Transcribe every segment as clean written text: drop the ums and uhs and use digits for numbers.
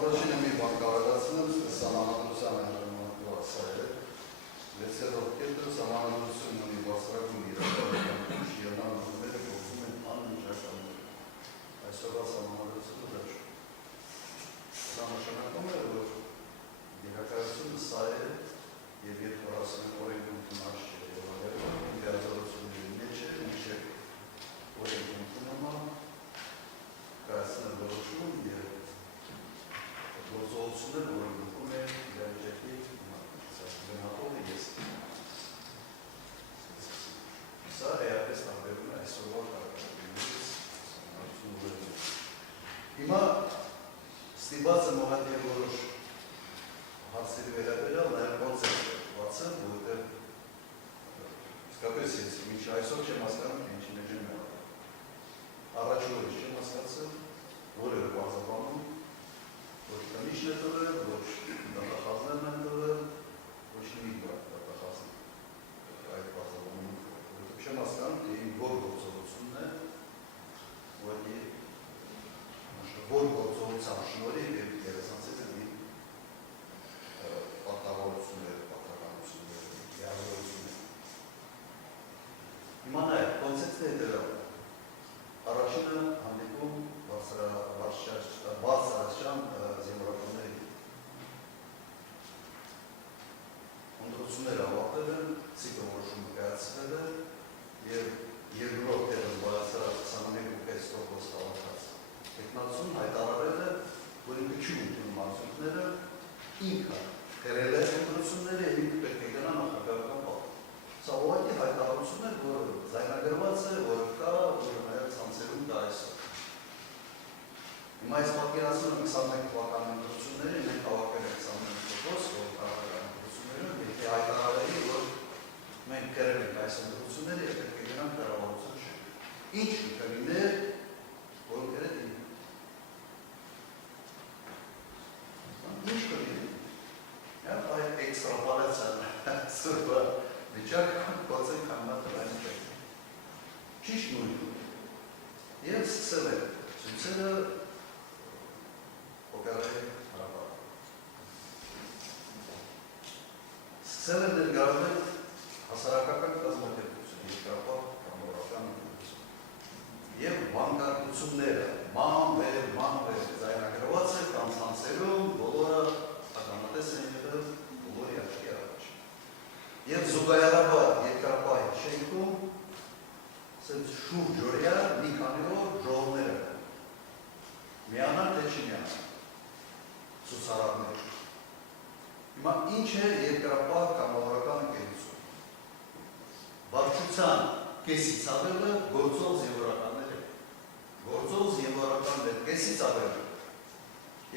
Առաջինը մի բան կարողացնեմ, սահմանադրության այժմատված սայր է, լեցերով կետը սահմանադրություն ունի բարձրագույն իրականություն շիրանալները կողում են անմիջականներ։ Այսօրվա սահմանադրությունը վերջ։ Սա նշանակում է, որ իրականությունը սա է և երբ ասում են օրենքություն աչք է իրազորությունների մեջ է, մինչև օրենքությունը կայացնել որոշում և գործողությունները, որը գլխում է իրավիճակի գնահատողը ես։ Սա էապես տարբերում է այսօրվա կարգավորումից սահմանադրությունները։ Հիմա ստիպված եմ ուղղակի որոշ հարցերի վերաբերյալ նաև կոնցեպտ բացել, որտեղ իսկապես ես մինչ այսօր չեմ հասկանում, թե ինչի մեջ եմ եղել։ Առաջ օրից չեմ հասկացել, որևէ բարձրաբանում ոչ տնիշն է տվել, ոչ դատախազներն են տվել, ոչ մի դատախազն այդ բարձրաբանում որտեղ չեմ հասկանում, թե որ գործողությունն է, որ գործողության շնորհիվ և երեսանցից է մի պատկավորություններ, պատրականություններ, գիարավորություններ։ Հիմա նաև կոնցեպտը հետևյալ է։ Առաջինը հանդիպում բարձրացան զինվորականների ընտրությունները ավարտվել են, ցիկլ որոշումը կայացվել է և երկրորդ տեղը զբաղեցրած 21.5% հավաքած տեխնացուն հայտարարել է, որ ինքը չի ընդունում արդյունքները, ինքը կրել է ընտրությունները և ինքը պետք է գնա նախագահական պալատ։ Սա ուղղակի հայտարարություն է, որ ձայնագրված է, որը կա, որը նաև ցանցերում կա այսօր։ Հիմա այս պատկերացնում 21 թվականի ընտրությունների, մենք հավաքել ենք 21%, որ քաղաքական ընտրություններում, եթե հայտարարելի, որ մենք կրել ենք այս ընտրությունները և պետք է գնանք կառավարության շենք։ Ինչ կլիներ, որ կրել ինքը։ Ինչ կլիներ։ Այդ էքստրապոլացիան սուրբը վիճակը կոծենք համատր այն չեք։ Ճիշտ նույնը։ Եվ սկսել է ցույցերը օպերայի հարաբար։ Սկսել է ներգրավել հասարակական կազմակերպություն, երկրապահ կամավորական ընկերություն։ Եվ բանկարկությունները ման-վեր ձայնագրված է կամ ցանցերում բոլորը ականատես են եղել բոլորի աչքի առաջ։ Եվ զուգահեռաբար երկրապահ շենքում շուրջօրյա մի քանի օր ժողովներ են։ Միանալ թե չի միանալ ցուցարարներ։ Հիմա ինչ է երկրապահ կամավորական ընկերություն։ Վարչության կեսից ավելը գործող զինվորականներ են։ Գործող զինվորականներ կեսից ավելը։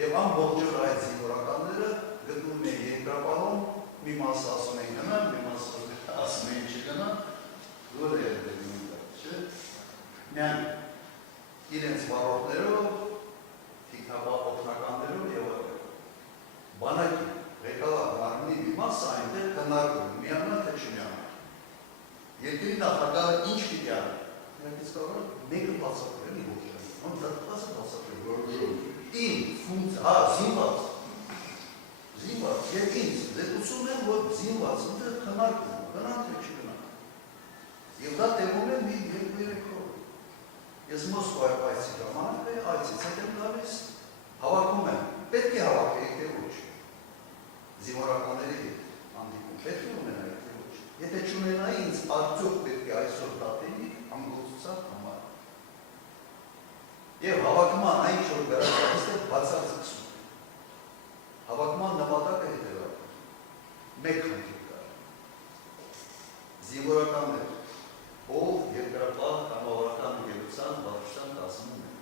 Եվ ամբողջ այդ զինվորականները գտնում են երկրապահում, մի մասը ասում են գնան, մի մասը ասում են չգնան, որը է դեպքում չէ։ Միայն իրենց վարորդներով, թիկնապահ օգնականներով և այլն։ Բանակի ղեկավար մարմնի մի մասը այնտեղ քննարկում միանալ թե չմիանալ։ Երկրի նախագահը ինչ պիտի անի։ Նրանից կարող մեկը բացատրել է ոչ այն։ Ոնց դատվածը բացատրել, որ իմ ֆունկցիա, զինված, և ինձ դեպություն է, որ զինված ընդեղ քննարկում, գնան թե չգնան։ Եվ դա տևում է մի 2-3 օր։ Ես Մոսկվայի այցի ժամանակ է, այցից հետ եմ գալիս, հավաքում եմ, պետք է հավաքեիք թե ոչ։ Զինվորականների հետ հանդիպում, պետք է ունենայիք թե ոչ։ Եթե չունենայի, ինձ արդյոք պետք է այսօր դատեիք ամգործության համար։ Եվ հավաքման այն չոր գրասարիստ է բացարձկում։ Հավաքման նպատակը հետևյալ է։ Մեկ խնդիր կար։ Զինվորականներ, ով երկրապահ կամավորական ընկերության վարչության կազմում են,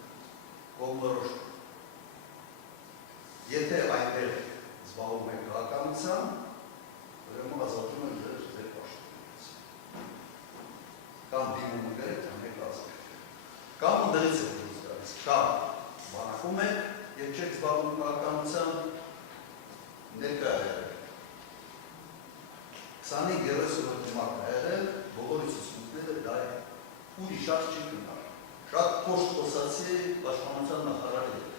կողմնորոշում։ Եթե այնտեղ զբաղվում եք քաղաքականությամբ, ուրեմն ազատում են ձեր պաշտոնից։ Կամ դիմումը գրեք, թե մեկ ազգ։ Կամ ընդրից եք դուրս գալիս, կամ բանակում եք և չեք զբաղվում քաղաքականությամբ, ներկա եղել։ 25-30 մարդ եղել, բոլորի ցուցմունքները դա է, ուրիշ շատ չի գնալ։ շատ կոշտ խոսացի պաշտպանության նախարարի հետ,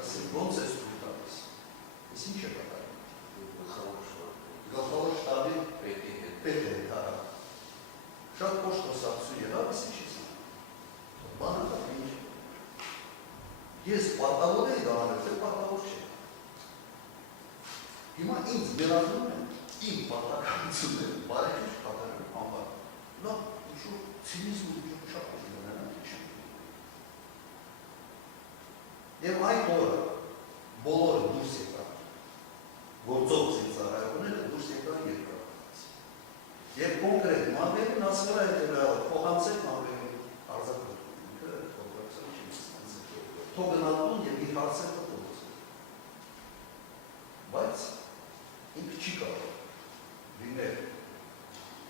ասի ոնց ես դու տալիս, ես ինչ է կատարում, գլխավոր շտաբի պետ է հարա, շատ կոշտ խոսացություն եղավ, ես ինչ ես անում, բանը կա ինչ, ես պատավոր էի դանել, թե պատավոր չէ, հիմա ինձ մերանում են, իմ պատականությունը բարեքիչ կատարում անվար, լավ, ինչ-որ ցինիզմ ու շատ Եվ այդ օրը բոլորը դուրս եկան, գործող ծիծարայողները դուրս եկան երկրորդ։ Եվ կոնկրետ մամերին ասել այդ փոխանցել մամերին արձակում, թող գնալուն և իր հարցերը տողոցել։ Բայց ինք չի կարող լինել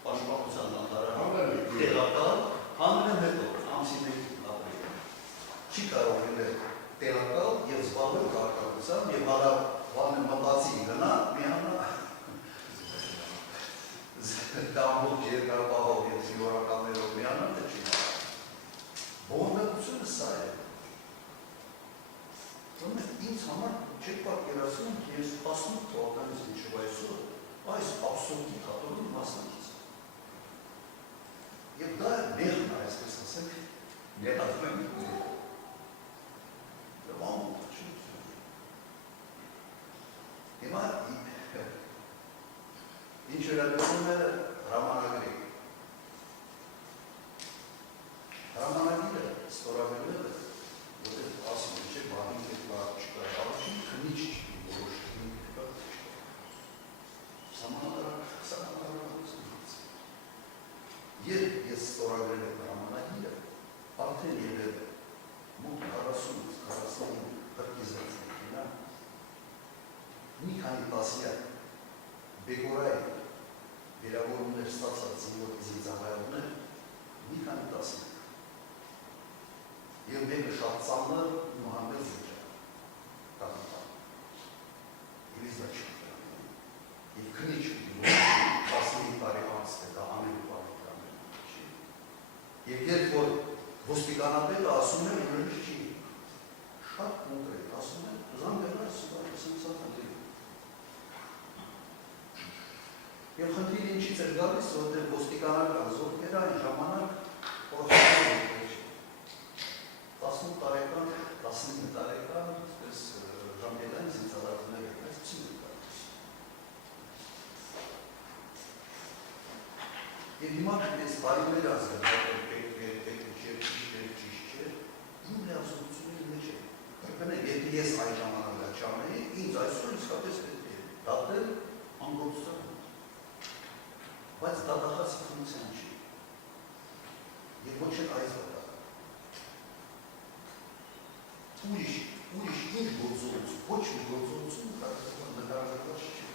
պաշտպանության նախարարը տեղակալ հանրեն հետո ամսինների ապրել։ Չի կարող լինել տեղակալ և զբաղվել կարգավորությամբ և հարավանը մտածի գնա միանա դամբոք երկարպահով և զիորականներով միանա թե չի նա։ Բողոնդակությունը սա է։ Ինձ համար չեք պատկերացնում, թե ես 18 թվականից մինչև այսօր այս աբսուրդի կատորում մասնակից։ Եվ դա մեղն է, այսպես ասենք, նեղացում եմ Հիմա ինչ վերաբերում է հրամանագրի։ Հրամանագիրը ստորագրվել է, որտեղ ասում չէ, բանին հետ բաղ չկա, առաջին քնիչ չկի, որոշ քնիչ կա սամանատարանց։ Երբ ես ստորագրել եմ հրամանագիրը, արդեն եղել է մոտ 40-49 կրկիզացնի, մի քանի տասնյակ բեկորային վերավորումներ ստացած զինվորի զինծառայողներ, մի քանի տասնյակ։ Եվ մեկը շատ ծանր Մուհամմեդ Զեջան, կապիտան։ Եվ ես դա չկտանում։ Եվ քնիչ պիտի 15 տարի անց է դա ամեն պարիկանում չի։ Եվ երբ որ ոստիկանապետը ասում է, ուրիշ չի, շատ կոնկրետ ասում է, զանգելա սուբարեսնցա խնդիրը։ Եվ խնդիրը ինչից էր գալիս, որտեղ ոստիկանական զորքերը այն ժամանակ պրոֆեսիոնալ չէ։ 18 տարեկան, 19 տարեկան, այսպես ժամկետային զինծառայողներ եկան, այսպես չի գալիս։ Եվ հիմա ես բարիներ ազգան, իմ լիազորությունների մեջ է։ Կրպենեք, եթե ես այն ժամանակ դա չանեի, ինձ այսօր իսկապես պետք է դատել անգործության։ Բայց դատախազի ֆունկցիան չի։ Եվ ոչ էլ այս դատախ։ Ուրիշ ինչ գործողություն, ոչ մի գործողություն նկարագրված չի։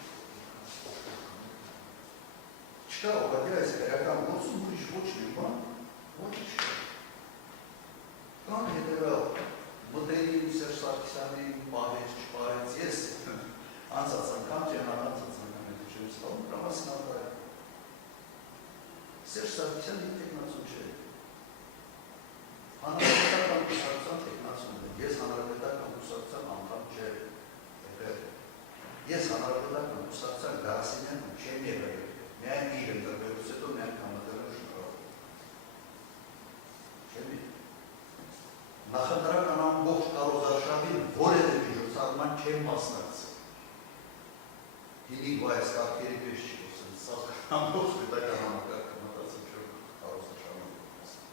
Չկա ուղղակի այս քրեական գործում ուրիշ ոչ մի բան, ոչ չկա։ Կան հետևյալ մտերիմ Սերժ Սարգսյանին պահեց, չպահեց, ես անցած անգամ չեմ անցած անգամ եթե չեմ սպանում, կամասն անդարը։ Սերժ Սարգսյանը տեխնացում չէ։ Հանրապետական կուսակցության տեխնացում է, ես հանրապետական կուսակցության անդամ չեմ եղել։ Ես հանրապետական կուսակցության Գարասիմյանն չեմ եղել, միայն իր ընտրվելուց հետո միայն համատեղել շնորհով։ Չեմ եղել։ Նախընտրական ամբողջ կարոզարշավին որևէ միջոցառման չեմ մասնակցել։ Հինիկ վայս կարգերի պես չի խոսել, սա ամբողջ պետական համակարգը մտածել չէ կարոզարշավին մասնակցել։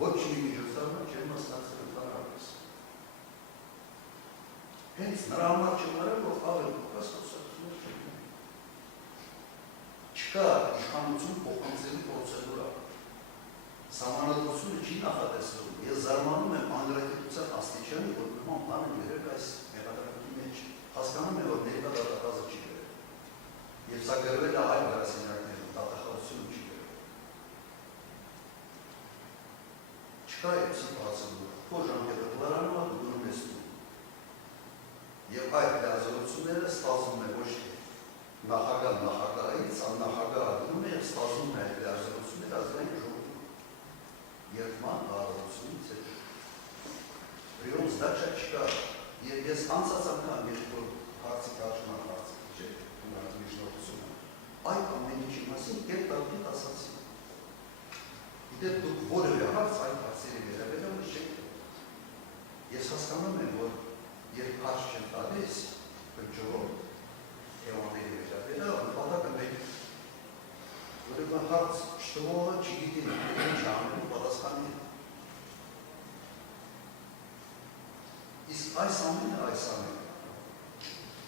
Ոչ մի միջոցառման չեմ մասնակցել ընդհանրապես։ Հենց նրա համար չնարել, որ ավելի փոքր խոսակցություններ չեն։ Չկա իշխանություն փոխանցելու պրոցեդուրա։ Սահմանադրությունը չի նախատեսվում, ես զարմանում եմ անգրագիտության աստիճանի, որ նման բան են գրել այս մեղադրանքի մեջ, հասկանում եմ, որ ներկա դատախազը չի գրել։ Եվ սա գրվել է այլ գրասենյակներում, դատախազությունը չի գրել։ Չկա այդպիսի պրոցեդուրա, քո ժամկետը դլարանում է, դու գնում ես տուն։ Եվ այդ լիազորությունները ստացվում է ոչ թե նախագահից, աննախագահը գնում է և ստացվում է այդ լիազորությունները ազգային ժողովրդում։ երդման կարողությունից հետո։ Պրիոմ զդաչա չկա, և ես անցած անգամ, երբ որ հարցի կարժման հարցը, չէ, ունած միջնորդությունը, այդ ամեն ինչի մասին կերտալքիտ ասացի։ Իդեպ դուք որևէ հարց այդ հարցերի վերաբերյալ չեք տվել։ Ես հասկանում եմ, որ երբ հարց չեն տալիս, կնճորով թեմաների վերաբերյալ, նպատակը մեկ է։ Որևէ հարց չտվողը չգիտի ինչ անելու պատասխանի։ Իսկ այս ամենը,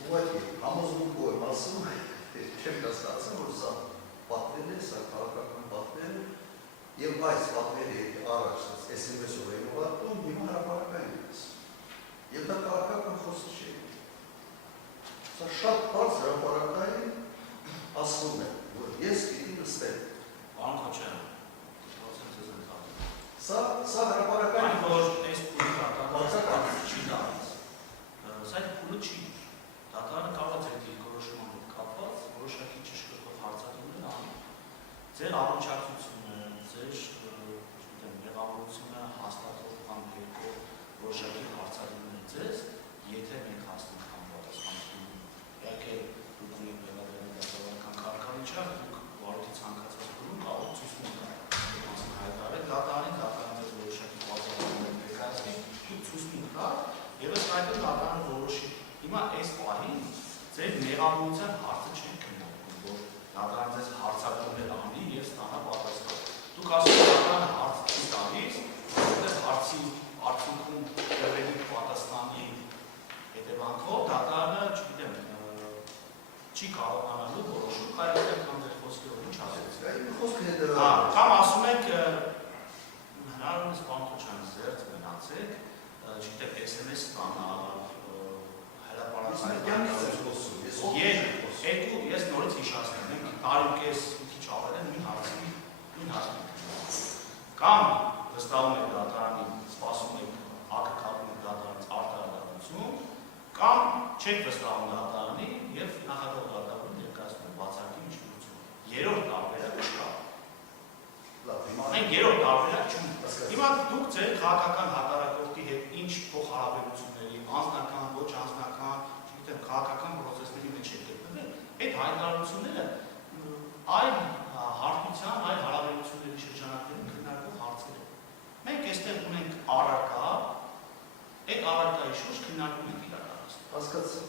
ուղղակի համոզմունքով եմ ասում, չեմ կասկածում, որ սա պատվեր է, սա քաղաքական պատվեր է, և այս պատվերը առաջ SMS-ով են ուղարկում, հիմա հրապարակային է ասում։ Եվ դա քաղաքական խոսք չէ։ Սա շատ բարձ հրապարակային ասվում է, որ ես պիտի նստեմ։ Պարոն Քոչարյան, Սա հրապարակային որ այս փուլը չի դարձ, սա այդ փուլը չի։ Դատարանը կարող է ձեր դիրքորոշման հետ կապված որոշակի ճշգրտող հարցադրումներ անի։ Ձեր առնչակցությունը, ձեր մեղավորությունը հաստատող կամ երկու որոշակի հարցադրումներ ձեզ, եթե մենք հասնենք համապատասխանություն, իհարկե դուք ունեք մեղադրել դատավարական կարգավիճակ, դուք վարորդի ցանկացած փուլում կարող ցույցում հայտարարել դատարանին, դատարանը ձեզ որոշակի բացառություններ ներկայացնի, դուք ցույցում կար, եւ ըստ այդմ դատարանը որոշի։ Հիմա այս պահին ձեր մեղավորության հարցը չեն քննարկում, որ դատարանը ձեզ հարցադրումներ անի եւ ստանա պատասխան։ Դուք ասում եք դատարանը հարց չի տալիս, որտեղ հարցի արդյունքում տրվելու պատասխանի հետևանքով դատարանը, չգիտեմ, չի կարողանալու որոշում, կարելի է կամ ձեր խոսքերով ինչ ասեցիք։ Կամ ասում եք հնարավորինս պարոն Քոչարյան զերծ մնացեք, չգիտեմ, SMS ստանալ, Ես նորից հիշացնեմ, մենք տարուկես մի քիչ ավել են նույն հարցի կամ վստահում եք դատարանին, սպասում եք ակը կապում եք դատարանից արտարադատություն, կամ չեք վստահում դատարանին և նախագահ դատարանում ներկայացնում բացարկի միջնորդություն։ Երրորդ տարբերակ չկա։ Մենք երրորդ տարբերակ չունենք։ Հիմա դուք ձեր քաղաքական հակառակորդի հետ ինչ փոխհարաբերությունների, անձնական, ոչ անձնական, քաղաքական պրոցեսների մեջ եք գտնվել, այդ հայտարարությունները այլ հարթության, այլ հարաբերությունների շրջանակներում քննարկող հարցեր են։ Մենք այստեղ ունենք առարկա, այդ առարկայի շուրջ քննարկում ենք իրականացնում։ Հասկացա։